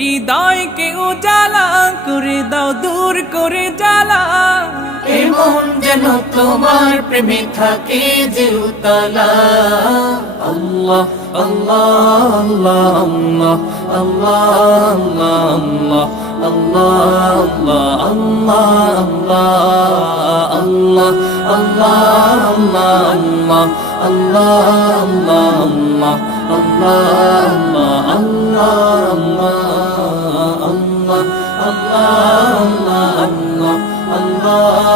হৃদয়কে উজালা করে দাও, দূর করে জ্বালা। এমন যেন তোমার প্রেমে থাকে যে উতলা। আল্লাহ আল্লাহ আল্লাহ আল্লাহ আল্লাহ আল্লাহ আল্লাহ আল্লাহ আল্লাহ আল্লাহ আল্লাহ আল্লাহ আল্লাহ আল্লাহ আল্লাহ আল্লাহ আল্লাহ